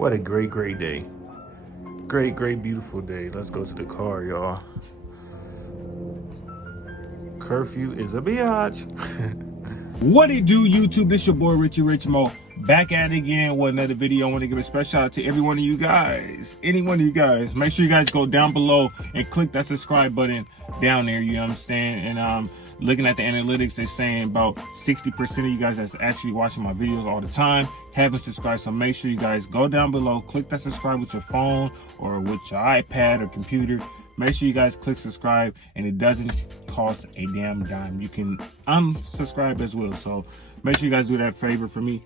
What a great day. Great, beautiful day. Let's go to the car, y'all. Curfew is a biatch. What it do, YouTube? This your boy Richie Rich Mo, back at it again with another video. I want to give a special shout out to every one of you guys. Any one of you guys. Make sure you guys go down below and click that subscribe button down there, you understand? And looking at the analytics, they're saying about 60% of you guys that's actually watching my videos all the time haven't subscribed. So make sure you guys go down below, click that subscribe with your phone or with your iPad or computer. Make sure you guys click subscribe, and it doesn't cost a damn dime. You can unsubscribe as well. So make sure you guys do that favor for me.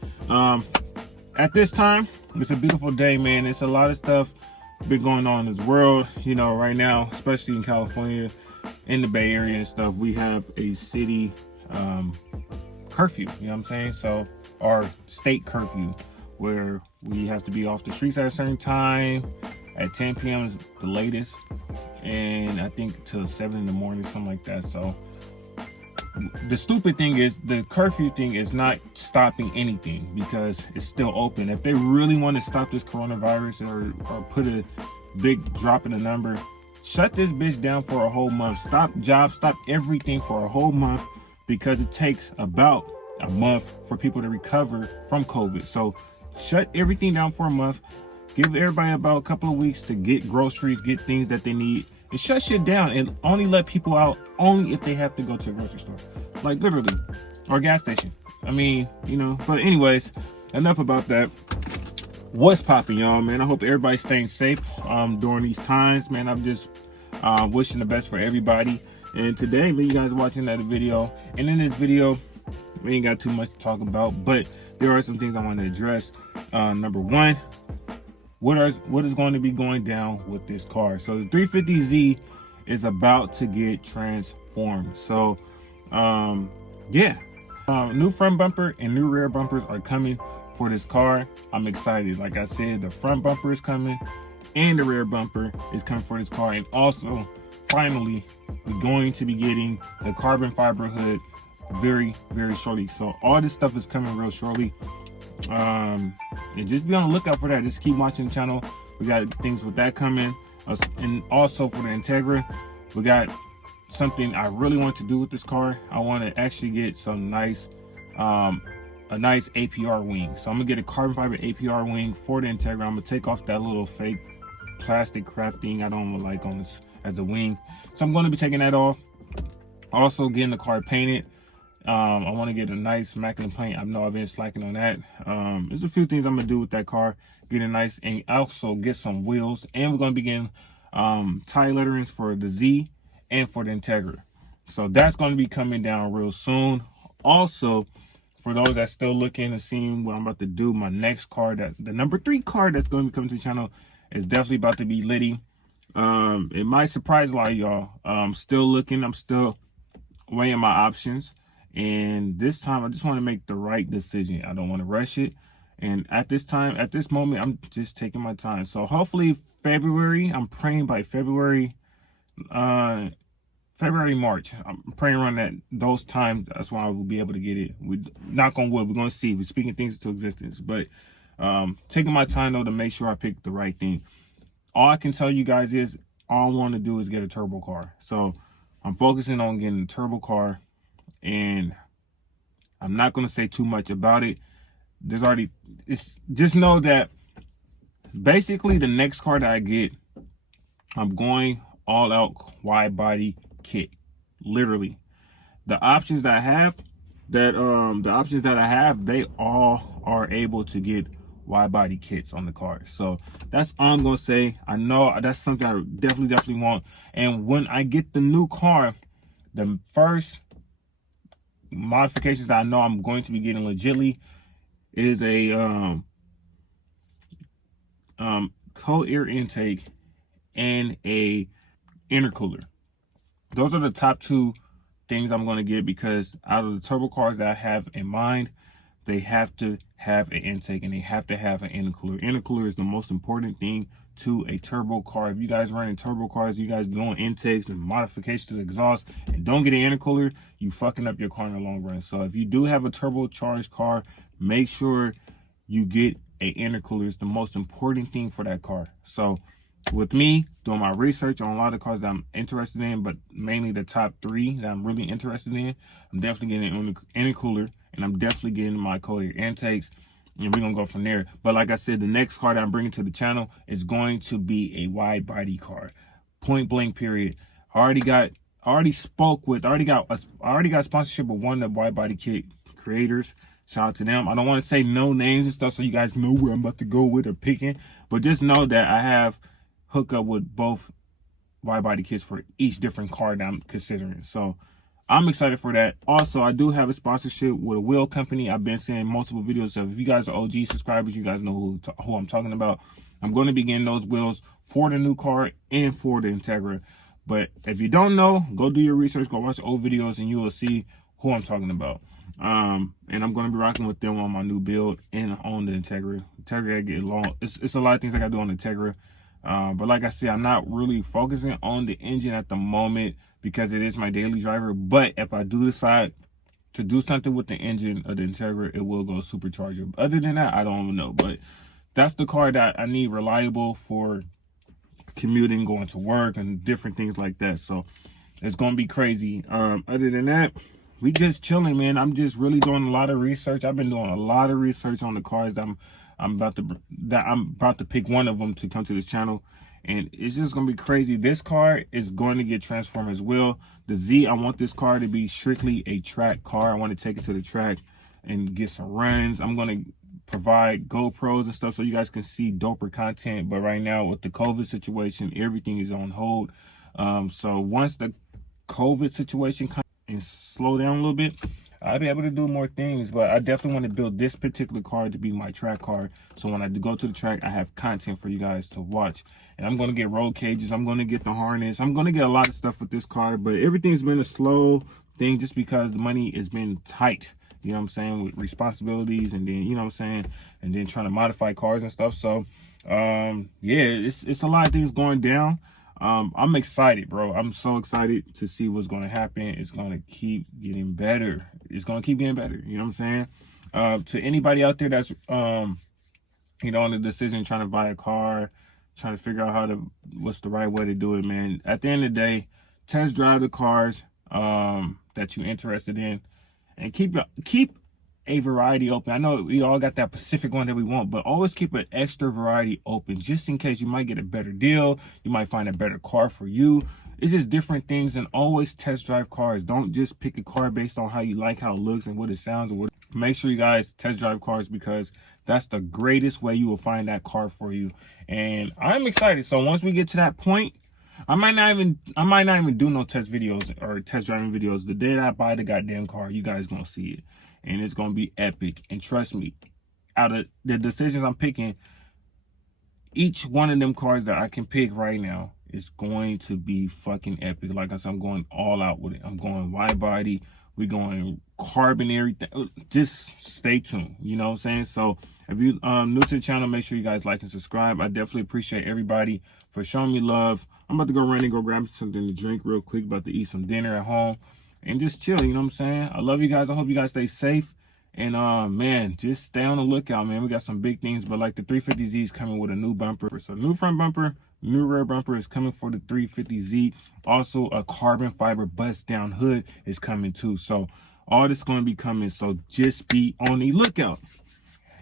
At this time, it's a beautiful day, man. It's a lot of stuff been going on in this world, you know, right now, especially in California, in the Bay Area and stuff. We have a city curfew, you know what I'm saying? So, our state curfew, where we have to be off the streets at a certain time. At 10 p.m. is the latest, and I think till 7 in the morning, something like that. So the stupid thing is the curfew thing is not stopping anything because it's still open. If they really want to stop this coronavirus or put a big drop in the number, shut this bitch down for a whole month. Stop jobs, stop everything for a whole month, because it takes about a month for people to recover from COVID. So shut everything down for a month. Give everybody about a couple of weeks to get groceries, get things that they need, and shut shit down, and only let people out only if they have to go to a grocery store, like literally, or a gas station. I mean, you know, but anyways, enough about that. What's popping, y'all, man? I hope everybody's staying safe during these times, man. I'm just wishing the best for everybody. And today, man, you guys are watching another video, and in this video, we ain't got too much to talk about, but there are some things I want to address. Number one, what is going to be going down with this car? So the 350Z is about to get transformed. So yeah, new front bumper and new rear bumpers are coming for this car. I'm excited. Like I said, the front bumper is coming and the rear bumper is coming for this car. And also, finally, we're going to be getting the carbon fiber hood very shortly. So all this stuff is coming real shortly. And just be on the lookout for that. Just keep watching the channel. We got things with that coming, and also for the Integra, we got something I really want to do with this car. I want to actually get some nice a nice APR wing. So I'm gonna get a carbon fiber APR wing for the Integra. I'm gonna take off that little fake plastic crap thing I don't like on this as a wing. So I'm going to be taking that off. Also getting the car painted. I want to get a nice immaculate paint. I know I've been slacking on that. There's a few things I'm gonna do with that car. Get it nice, and also get some wheels. And we're gonna begin tie letterings for the Z and for the Integra. So that's gonna be coming down real soon. Also, for those that's still looking and seeing what I'm about to do, my next car, that the number 3 car that's going to be coming to the channel, is definitely about to be litty. It might surprise a lot of y'all. I'm still looking. I'm still weighing my options. And this time, I just want to make the right decision. I don't want to rush it. And at this time, at this moment, I'm just taking my time. So hopefully February, I'm praying by February, March. I'm praying around those times. That's why I will be able to get it. We knock on wood. We're going to see. We're speaking things into existence. But taking my time, though, to make sure I pick the right thing. All I can tell you guys is all I want to do is get a turbo car. So I'm focusing on getting a turbo car. And I'm not going to say too much about it. Just know that basically the next car that I get, I'm going all out wide body kit. Literally. The options that I have, they all are able to get wide body kits on the car. So that's all I'm going to say. I know that's something I definitely want. And when I get the new car, the first modifications that I know I'm going to be getting legitly is a cold air intake and a intercooler. Those are the top 2 things I'm going to get, because out of the turbo cars that I have in mind, they have to have an intake and they have to have an intercooler. Intercooler is the most important thing to a turbo car. If you guys running turbo cars, you guys doing intakes and modifications to the exhaust and don't get an intercooler, you fucking up your car in the long run. So if you do have a turbocharged car, make sure you get a intercooler is the most important thing for that car. So with me doing my research on a lot of cars that I'm interested in, but mainly the top 3 that I'm really interested in, I'm definitely getting an intercooler, and I'm definitely getting my cold air intakes, and we're gonna go from there. But like I said, the next car that I'm bringing to the channel is going to be a wide body car, point blank period. I already got sponsorship with one of the wide body kit creators. Shout out to them. I don't want to say no names and stuff so you guys know where I'm about to go with or picking, but just know that I have hook up with both wide body kits for each different car that I'm considering. So I'm excited for that. Also, I do have a sponsorship with a wheel company. I've been seeing multiple videos. So if you guys are OG subscribers, you guys know who I'm talking about. I'm going to be getting those wheels for the new car and for the Integra. But if you don't know, go do your research, go watch old videos, and you will see who I'm talking about. And I'm going to be rocking with them on my new build and on the Integra. Integra, I get long. It's a lot of things I got to do on the Integra. But like I said, I'm not really focusing on the engine at the moment because it is my daily driver. But if I do decide to do something with the engine of the Integra, it will go supercharger. Other than that, I don't even know. But that's the car that I need reliable for commuting, going to work, and different things like that. So it's gonna be crazy. Other than that, we just chilling, man. I'm just really doing a lot of research. I've been doing a lot of research on the cars that I'm about to pick one of them to come to this channel, and it's just gonna be crazy. This car is going to get transformed as well. The Z, I want this car to be strictly a track car. I want to take it to the track and get some runs. I'm gonna provide GoPros and stuff so you guys can see doper content. But right now with the COVID situation, everything is on hold. So once the COVID situation comes and slow down a little bit, I'll be able to do more things. But I definitely want to build this particular car to be my track car. So when I go to the track, I have content for you guys to watch. And I'm going to get roll cages. I'm going to get the harness. I'm going to get a lot of stuff with this car. But everything's been a slow thing just because the money has been tight. You know what I'm saying? With responsibilities, and then, you know what I'm saying? And then trying to modify cars and stuff. So, yeah, it's a lot of things going down. I'm excited, bro. I'm so excited to see what's going to happen. It's going to keep getting better. It's going to keep getting better. You know what I'm saying? To anybody out there that's, you know, on the decision, trying to buy a car, trying to figure out what's the right way to do it, man. At the end of the day, test drive the cars, that you're interested in. And keep a variety open. I know we all got that specific one that we want, but always keep an extra variety open just in case you might get a better deal. You might find a better car for you. It's just different things, and always test drive cars. Don't just pick a car based on how you like how it looks and what it sounds. Make sure you guys test drive cars because that's the greatest way you will find that car for you. And I'm excited. So once we get to that point, I might not even do no test videos or test driving videos. The day that I buy the goddamn car, you guys gonna see it, and it's gonna be epic. And trust me, out of the decisions I'm picking, each one of them cars that I can pick right now is going to be fucking epic. Like I said, I'm going all out with it. I'm going wide body. We're going carbon, everything. Just stay tuned. You know what I'm saying? So if you new to the channel, make sure you guys like and subscribe. I definitely appreciate everybody for showing me love. I'm about to go run and go grab something to drink real quick. About to eat some dinner at home and just chill. You know what I'm saying? I love you guys. I hope you guys stay safe. And man, just stay on the lookout, man. We got some big things, but like the 350Z is coming with a new bumper. So new front bumper, new rear bumper is coming for the 350Z. Also, a carbon fiber bust down hood is coming too. So all this going to be coming. So just be on the lookout.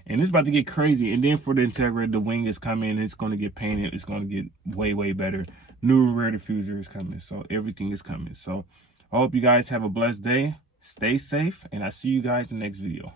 And it's about to get crazy. And then for the Integra, the wing is coming. It's going to get painted. It's going to get way, way better. New rear diffuser is coming. So everything is coming. So I hope you guys have a blessed day. Stay safe. And I'll see you guys in the next video.